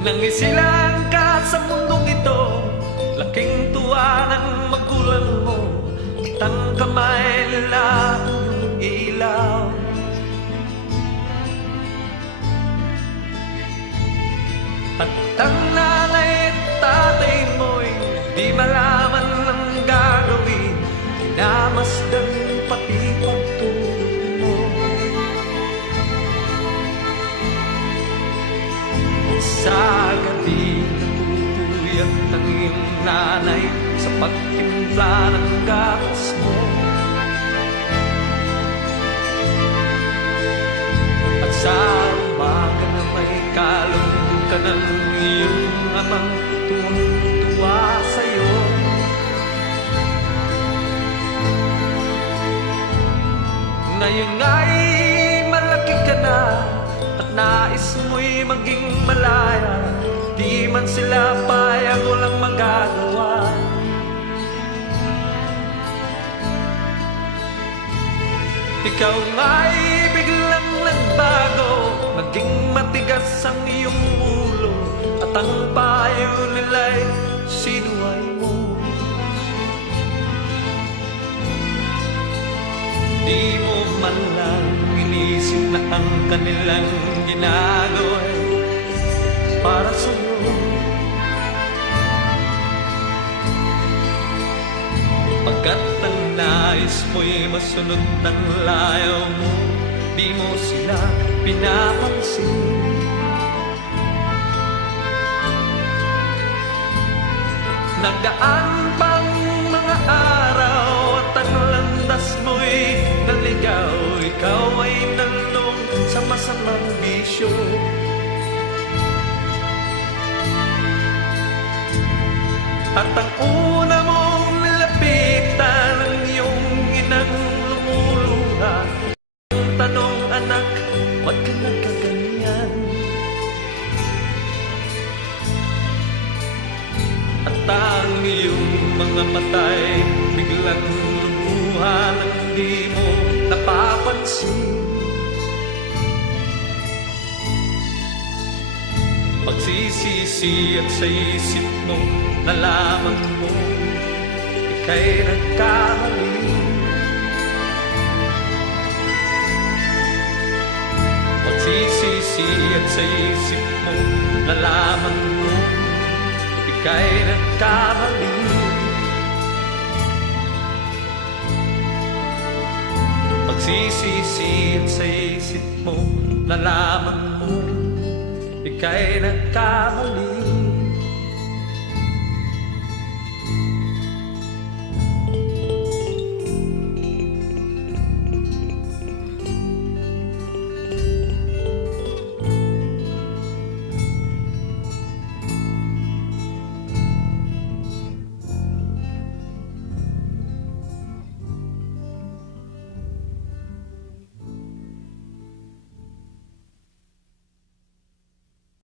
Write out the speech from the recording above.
Nangisilang ka sa mundong ito, laking tuwa ng magulang mo. Kitang kamay nila yung ilaw. At ang nanay at tatay mo'y di malaman ang gagawin. Pinamasdan pati pagtulog mo. Sa gabi napupuyat ang iyong nanay sa pagtimpla ng gatas mo. At sa umaga na may kalong ka ng iyong amang tuwang-tuwa sa'yo. Ngayon nga'y malaki ka na at nais mo'y maging malaya. Di man sila payag, walang magagawa. Ikaw nga'y biglang nagbago, naging matigas ang iyong ulo. At ang payo nila'y sinuway mo. Di mo man lang inisip na ang kanilang ginagawa'y para sa'yo. Pagkat ang nais mo'y masunod ng layaw mo, di mo sila pinapansin. Nagdaan pang mga araw at ang landas mo'y naligaw. Ikaw ay nalong sa masamang bisyo. At ang una mong nilapitan ang iyong inang lumuluha. Ang tanong, anak, ba't ka nagkaganyan? At ang iyong mga matay biglang lumuha nang di mo napapansin. Pagsisisi at sa isip mo, nalaman mo ika'y nagkamali. Pagsisisi at sa isip mo, nalaman mo ika'y nagkamali. Pagsisisi at sa isip mo, nalaman mo ika'y nagkamali.